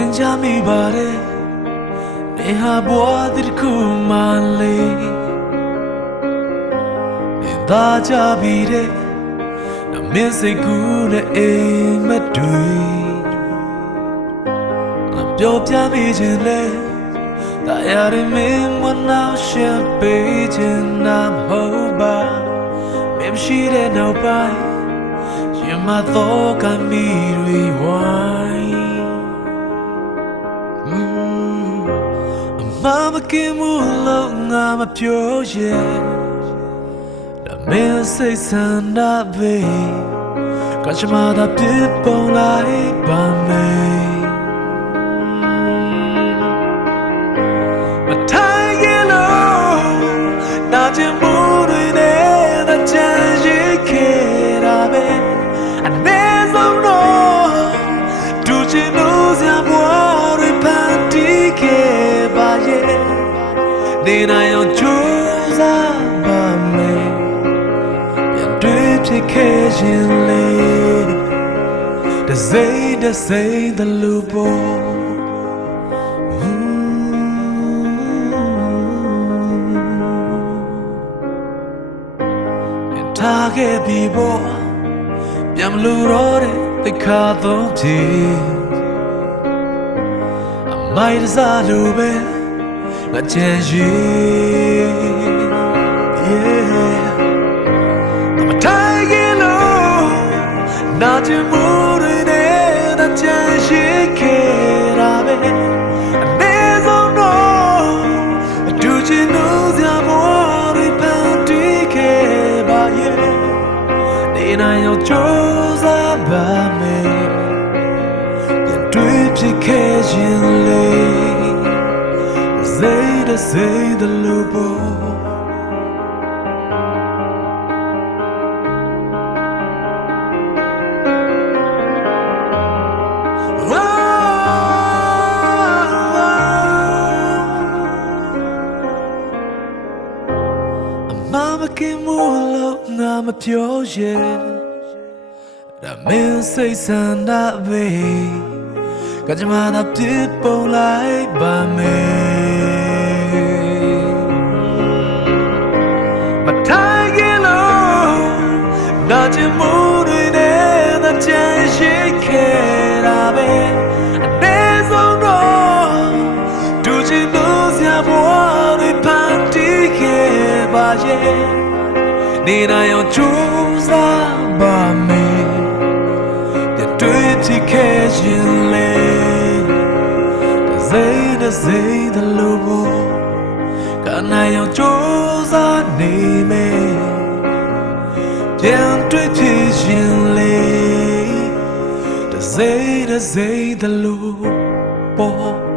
ရင်ကြမိပါတယ်နေဟာဘွားတစ်ခုမှလေးနေသာကြပြီတဲ့နမင်းစိတ်ကူးနဲ့အိမ်မတွေ့အပြောပြမိခြင်းလဲ တာယာရမင်းမနာရှက်ပေးခြင်းနာမဟုတ်ပါမင်းရှိတဲ့နောက်ပိုင်းရင်မတော့ကမီတွေဝိုင်းအမမကင်မလို့ငါမပြောရဲ့ဒါမင်းစိတ် ဖြစ်ခဲ့ခြင်းလေတစိမ့်တစိမ့်တလူပေါ်ထားခဲ့ပြီပေါ့ပြန်မလို့တော့တဲ့တခါတော့ဖြေအမိုက်စားလို့ပဲငါချင်ရှိ yeah နာကျင်မှုတွေနဲ့တချင်ရှိခဲ့တာပဲအနေဆုံးတော့အတူချင်လို့စရာဘဝတွေဖန်တီးခဲ့ပါရဲ့နေနိုင်အောင်ကြိုးစားပါမယ်ပြန်တွေ့ဖြစ်ခဲ့ခြင်းလေစိတ်တစိတ် တလူပေါ်မမကင်မလို့ငါမပြောရဲ့ဒါမင်းစိတ်ဆန္ဒပဲကကြမှာတော့ပြပုံလိုက်ပါမယ်မထိုင်ကြလို့နာချင်မှုတွေနဲ့တချင်ရှိခဲ့ နေနိုင်အောင်ကြိုးစားပါမယ်တတွေ့ဖြစ်ခဲ့ခြင်းလေစိတ်တစိတ်တလို့ဘောကနိုင်အောင်ကြိုးစားနေမယ်ပြန်တွေ့ဖြစ်ခြင်းလေတစိတ်တစိတ်တလို့ဘော